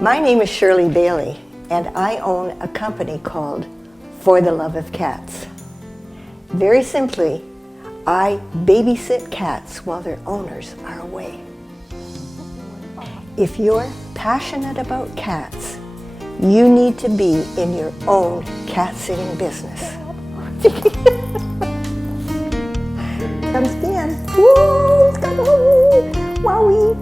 My name is Shirley Bailey, and I own a company called For the Love of Cats. Very simply, I babysit cats while their owners are away. If you're passionate about cats, you need to be in your own cat-sitting business. Comes Dan. Woo! He's got the woo! Wowie!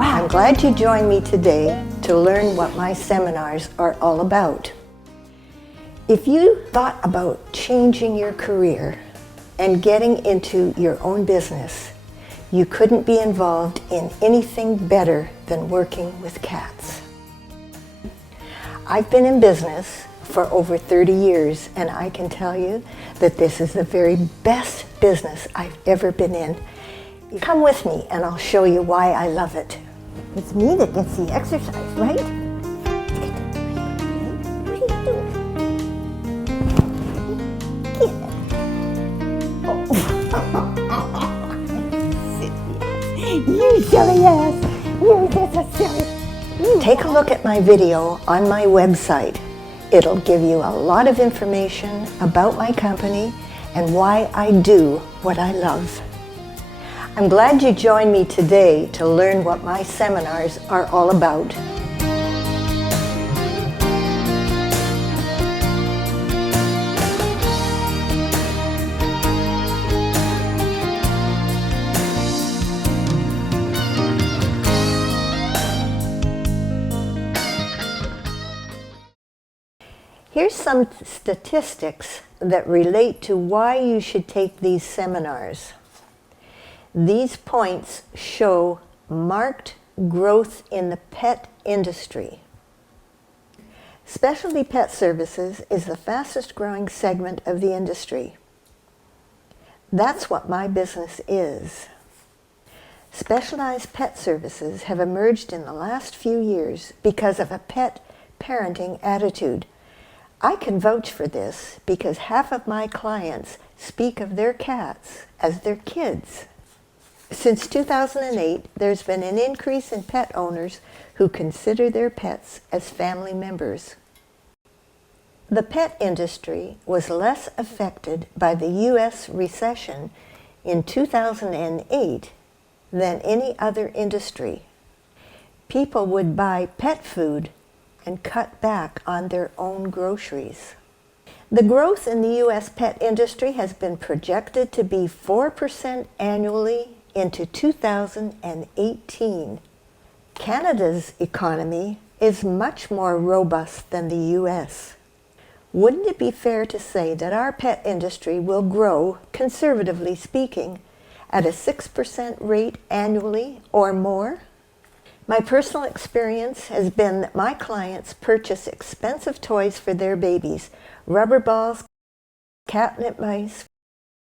I'm glad you joined me today to learn what my seminars are all about. If you thought about changing your career and getting into your own business, you couldn't be involved in anything better than working with cats. I've been in business for over 30 years, and I can tell you that this is the very best business I've ever been in. Come with me and I'll show you why I love it. It's me that gets the exercise, right? You silly ass! You're just a silly... Take a look at my video on my website. It'll give you a lot of information about my company and why I do what I love. I'm glad you joined me today to learn what my seminars are all about. Here's some statistics that relate to why you should take these seminars. These points show marked growth in the pet industry. Specialty pet services is the fastest growing segment of the industry. That's what my business is. Specialized pet services have emerged in the last few years because of a pet parenting attitude. I can vouch for this because half of my clients speak of their cats as their kids. Since 2008, there's been an increase in pet owners who consider their pets as family members. The pet industry was less affected by the U.S. recession in 2008 than any other industry. People would buy pet food and cut back on their own groceries. The growth in the U.S. pet industry has been projected to be 4% annually into 2018. Canada's economy is much more robust than the U.S. Wouldn't it be fair to say that our pet industry will grow, conservatively speaking, at a 6% rate annually or more? My personal experience has been that my clients purchase expensive toys for their babies: rubber balls, catnip mice,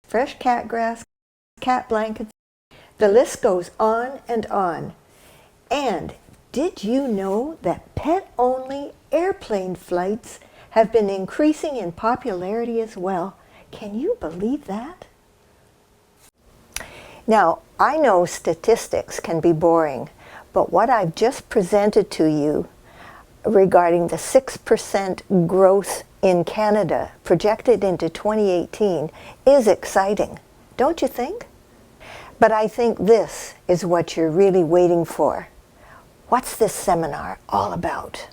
fresh cat grass, cat blankets. The list goes on and on. And did you know that pet-only airplane flights have been increasing in popularity as well? Can you believe that? Now, I know statistics can be boring, but what I've just presented to you regarding the 6% growth in Canada projected into 2018 is exciting, don't you think? But I think this is what you're really waiting for. What's this seminar all about?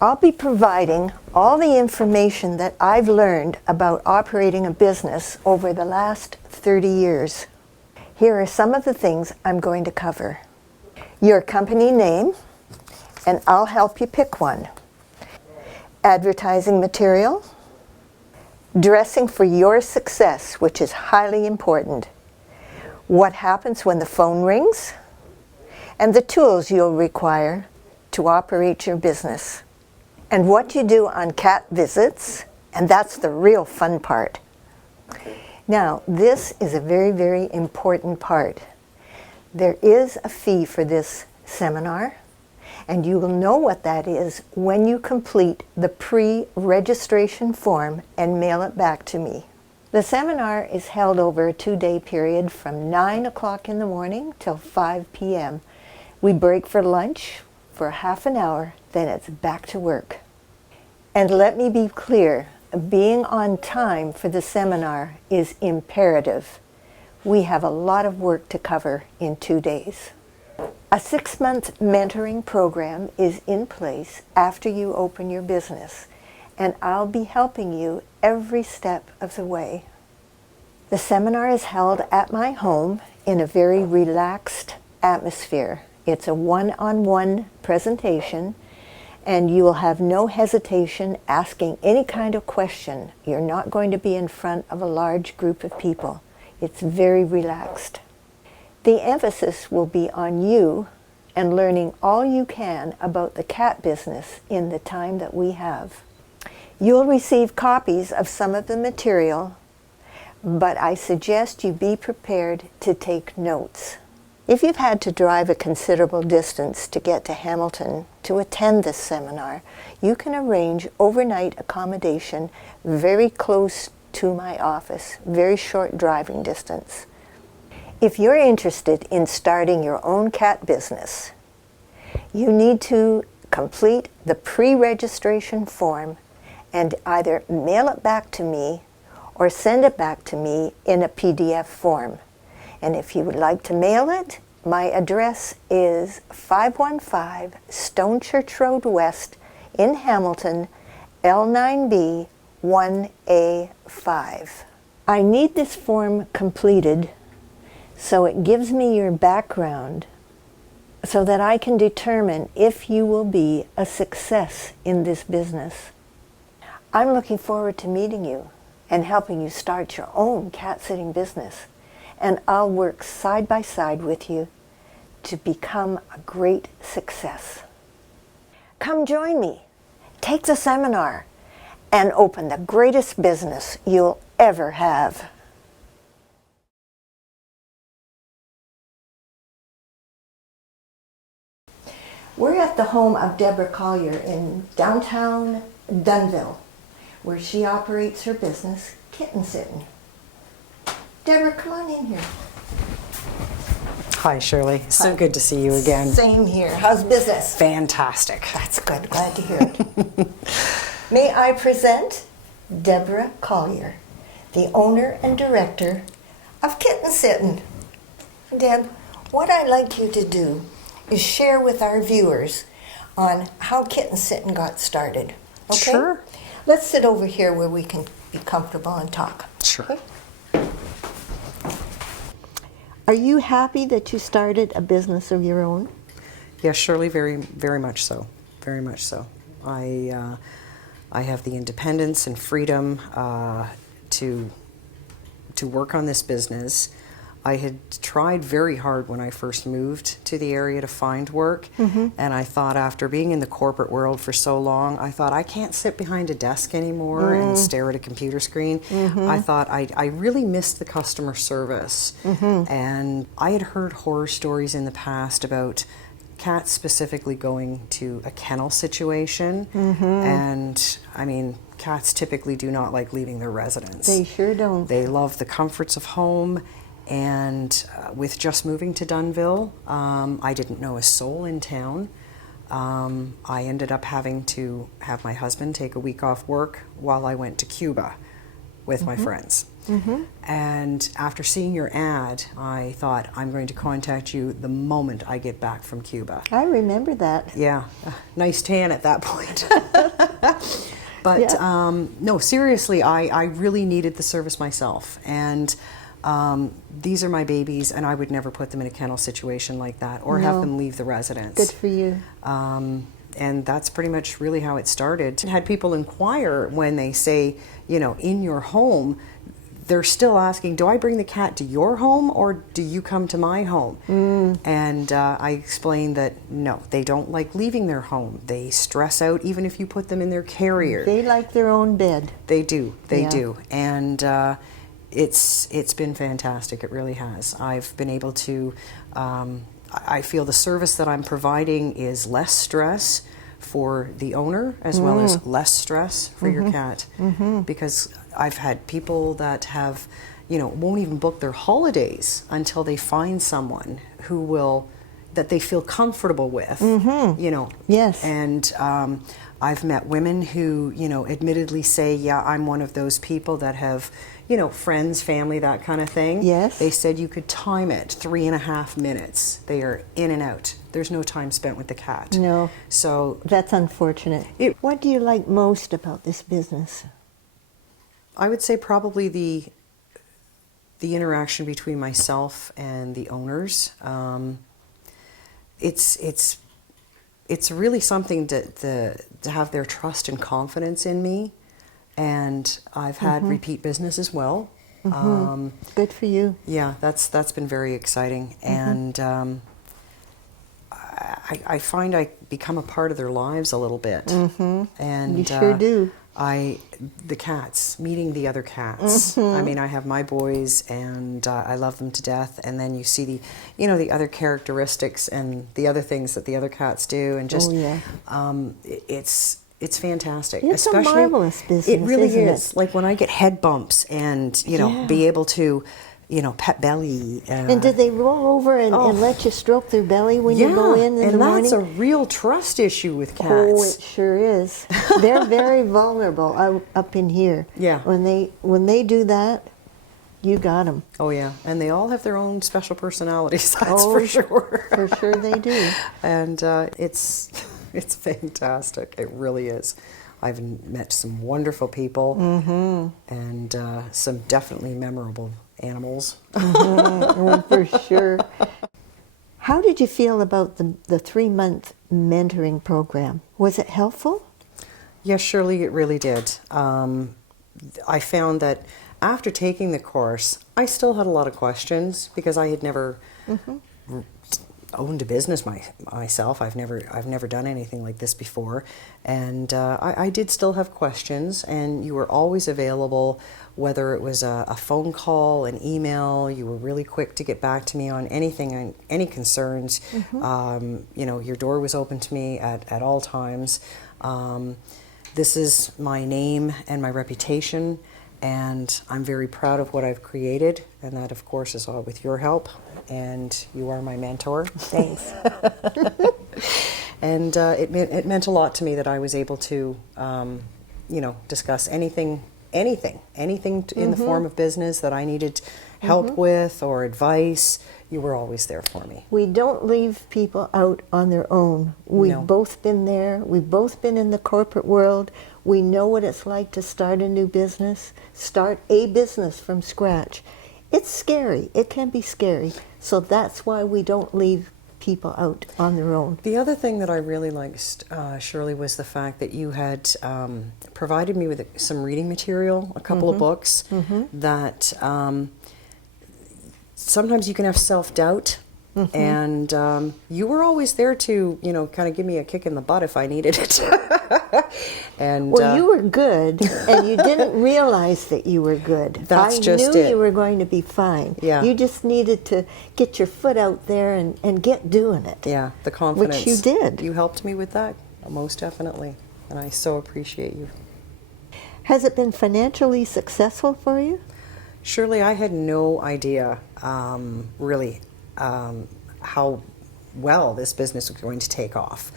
I'll be providing all the information that I've learned about operating a business over the last 30 years. Here are some of the things I'm going to cover. Your company name, and I'll help you pick one. Advertising material. Dressing for your success, which is highly important. What happens when the phone rings, and the tools you'll require to operate your business, and what you do on cat visits, and that's the real fun part. Now, this is a very, very important part. There is a fee for this seminar, and you will know what that is when you complete the pre-registration form and mail it back to me. The seminar is held over a 2-day period from 9 o'clock in the morning till 5 p.m. We break for lunch for half an hour, then it's back to work. And let me be clear, being on time for the seminar is imperative. We have a lot of work to cover in 2 days. A 6-month mentoring program is in place after you open your business, and I'll be helping you every step of the way. The seminar is held at my home in a very relaxed atmosphere. It's a one-on-one presentation, and you will have no hesitation asking any kind of question. You're not going to be in front of a large group of people. It's very relaxed. The emphasis will be on you and learning all you can about the cat business in the time that we have. You'll receive copies of some of the material, but I suggest you be prepared to take notes. If you've had to drive a considerable distance to get to Hamilton to attend this seminar, you can arrange overnight accommodation very close to my office, very short driving distance. If you're interested in starting your own cat business, you need to complete the pre-registration form and either mail it back to me or send it back to me in a PDF form. And if you would like to mail it, my address is 515 Stonechurch Road West in Hamilton, L9B 1A5. I need this form completed so it gives me your background so that I can determine if you will be a success in this business. I'm looking forward to meeting you and helping you start your own cat sitting business. And I'll work side by side with you to become a great success. Come join me, take the seminar, and open the greatest business you'll ever have. We're at the home of Deborah Collier in downtown Dunnville, where she operates her business, Kitten Sitting. Deborah, come on in here. Hi, Shirley. So good to see you again. Same here. How's business? Fantastic. That's good. Glad to hear it. May I present Deborah Collier, the owner and director of Kitten Sitting. Deb, what I'd like you to do is share with our viewers on how Kitten Sitting got started. Okay? Sure. Let's sit over here where we can be comfortable and talk. Sure. Okay? Are you happy that you started a business of your own? Yes, Shirley, very, very much so. Very much so. I have the independence and freedom to work on this business. I had tried very hard when I first moved to the area to find work, and I thought after being in the corporate world for so long, I thought I can't sit behind a desk anymore and stare at a computer screen. I thought I really missed the customer service, and I had heard horror stories in the past about cats specifically going to a kennel situation, and I mean, cats typically do not like leaving their residence. They sure don't. They love the comforts of home. And with just moving to Dunnville, I didn't know a soul in town. I ended up having to have my husband take a week off work while I went to Cuba with my friends. And after seeing your ad, I thought, I'm going to contact you the moment I get back from Cuba. I remember that. Yeah, nice tan at that point. But no, seriously, I really needed the service myself. And these are my babies, and I would never put them in a kennel situation like that or have them leave the residence. Good for you. And that's pretty much really how it started. I had people inquire when they say, you know, in your home, they're still asking, do I bring the cat to your home or do you come to my home? And I explained that no, they don't like leaving their home. They stress out even if you put them in their carrier. They like their own bed. They do, they do. And it's been fantastic, it really has. I've been able to, I feel the service that I'm providing is less stress, for the owner as well as less stress for your cat. Because I've had people that have, won't even book their holidays until they find someone who will, that they feel comfortable with, Yes. And I've met women who, admittedly say, yeah, I'm one of those people that have, friends, family, that kind of thing. Yes. They said you could time it 3.5 minutes. They are in and out. There's no time spent with the cat. No. So That's unfortunate. What do you like most about this business? I would say probably the interaction between myself and the owners. It's really something to have their trust and confidence in me, and I've had repeat business as well. Good for you. Yeah, that's been very exciting, and I find I become a part of their lives a little bit. And You sure do. The cats, meeting the other cats. I mean, I have my boys, and I love them to death. And then you see the other characteristics and the other things that the other cats do, and just, it's fantastic. It's Especially, a marvelous business. It really isn't is. it? Like when I get head bumps, and be able to, pet belly. And did they roll over and let you stroke their belly when you go in the morning? And that's a real trust issue with cats. Oh, it sure is. They're very vulnerable up in here. Yeah. When they do that, you got them. Oh yeah, and they all have their own special personalities. That's for sure. For sure they do. And it's fantastic. It really is. I've met some wonderful people, and some definitely memorable animals. Oh, for sure. How did you feel about the 3-month mentoring program? Was it helpful? Yes, Shirley, it really did. I found that after taking the course, I still had a lot of questions because I had never owned a business myself. I've never done anything like this before, and I did still have questions. And you were always available, whether it was a phone call, an email. You were really quick to get back to me on anything, any concerns. Your door was open to me at all times. This is my name and my reputation, and I'm very proud of what I've created, and that, of course, is all with your help, and you are my mentor. Thanks. And it meant a lot to me that I was able to, discuss anything in the form of business that I needed help with or advice. You were always there for me. We don't leave people out on their own. We've both been there. We've both been in the corporate world. We know what it's like to start a new business, start a business from scratch. It's scary. It can be scary. So that's why we don't leave people out on their own. The other thing that I really liked, Shirley, was the fact that you had provided me with some reading material, a couple of books that sometimes you can have self-doubt, and you were always there to, kind of give me a kick in the butt if I needed it. And well, you were good, and you didn't realize that you were good. That's just I knew it. you were going to be fine. Yeah. You just needed to get your foot out there and get doing it. Yeah, the confidence. Which you did. You helped me with that, most definitely, and I so appreciate you. Has it been financially successful for you? Shirley, I had no idea, really, how well this business was going to take off.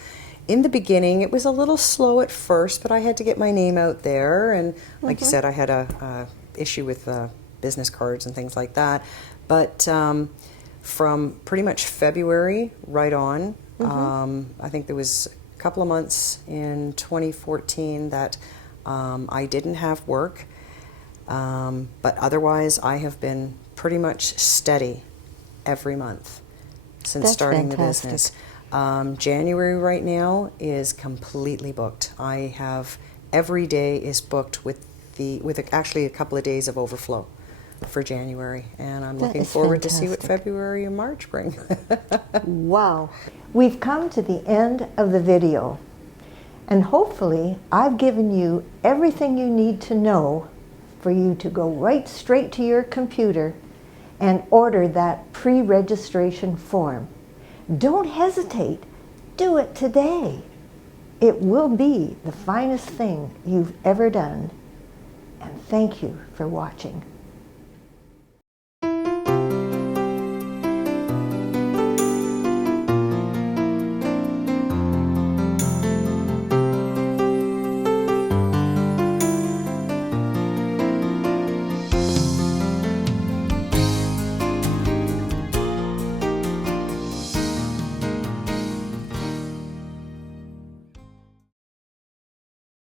In the beginning, it was a little slow at first, but I had to get my name out there, and like you said, I had a issue with business cards and things like that. But from pretty much February right on, I think there was a couple of months in 2014 that I didn't have work. But otherwise, I have been pretty much steady every month since starting the business. January right now is completely booked. I have every day is booked with actually a couple of days of overflow for January, and I'm looking forward to see what February and March bring. Wow. We've come to the end of the video, and hopefully I've given you everything you need to know for you to go right straight to your computer and order that pre-registration form. Don't hesitate. Do it today. It will be the finest thing you've ever done. And thank you for watching.